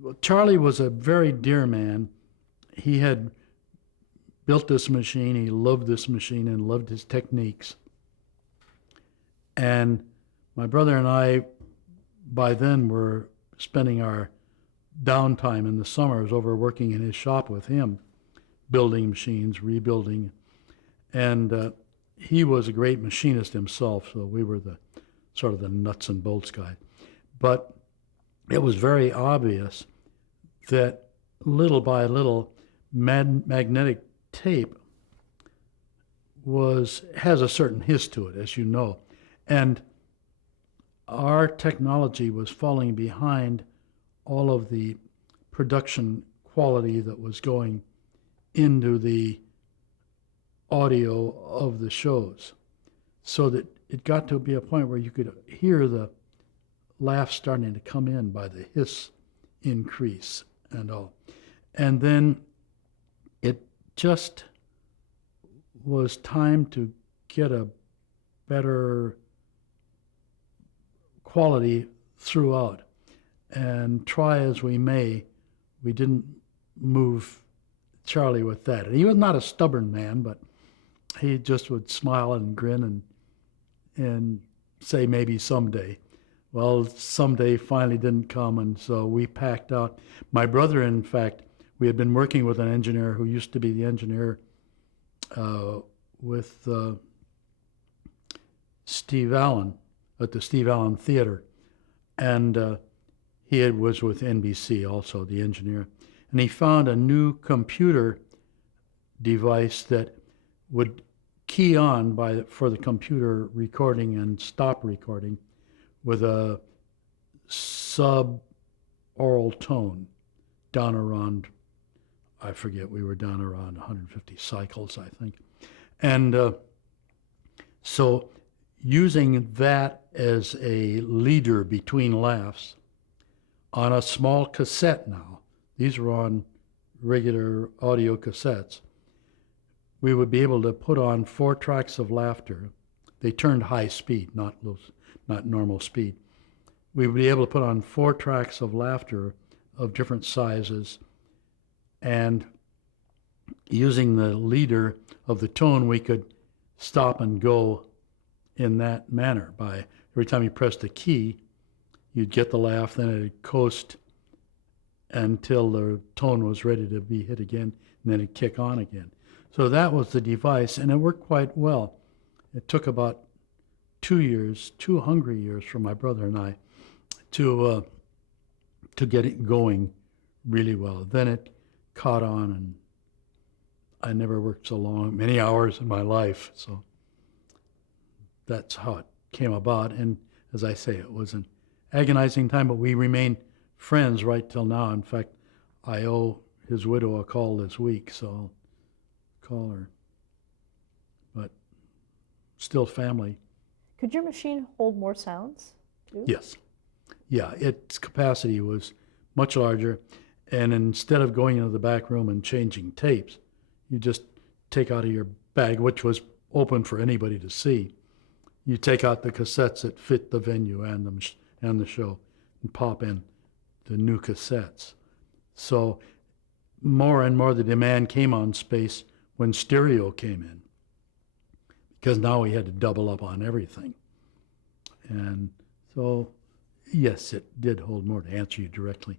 Well, Charlie was a very dear man. He had built this machine. He loved this machine and loved his techniques. And my brother and I, by then, were spending our downtime in the summers over working in his shop with him, building machines, rebuilding. And he was a great machinist himself, so we were the sort of the nuts and bolts guy. But it was very obvious that little by little, magnetic tape has a certain hiss to it, as you know. And our technology was falling behind all of the production quality that was going into the audio of the shows, so that it got to be a point where you could hear the laugh starting to come in by the hiss increase and all. And then it just was time to get a better quality throughout. And try as we may, we didn't move Charlie with that. And he was not a stubborn man, but he just would smile and grin and say maybe someday. Well, someday finally didn't come, and so we packed out. My brother, in fact, we had been working with an engineer who used to be the engineer with Steve Allen at the Steve Allen Theater. And he was with NBC also, the engineer. And he found a new computer device that would key on for the computer recording and stop recording with a sub-aural tone down around, I forget, we were down around 150 cycles, I think. And so using that as a leader between laughs on a small cassette now, these were on regular audio cassettes, we would be able to put on 4 tracks of laughter. They turned high speed, not normal speed. We would be able to put on 4 tracks of laughter of different sizes, and using the leader of the tone, we could stop and go in that manner. By every time you pressed a key, you'd get the laugh, then it'd coast until the tone was ready to be hit again, and then it'd kick on again. So that was the device, and it worked quite well. It took about 2 years, 2 hungry years for my brother and I to get it going really well. Then it caught on, and I never worked so many hours in my life. So that's how it came about. And as I say, it was an agonizing time, but we remain friends right till now. In fact, I owe his widow a call this week, so I'll call her. But still family. Could your machine hold more sounds too? Yes. Yeah, its capacity was much larger. And instead of going into the back room and changing tapes, you just take out of your bag, which was open for anybody to see. You take out the cassettes that fit the venue and the show, and pop in the new cassettes. So more and more the demand came on space when stereo came in, because now we had to double up on everything. And so, yes, it did hold more, to answer you directly.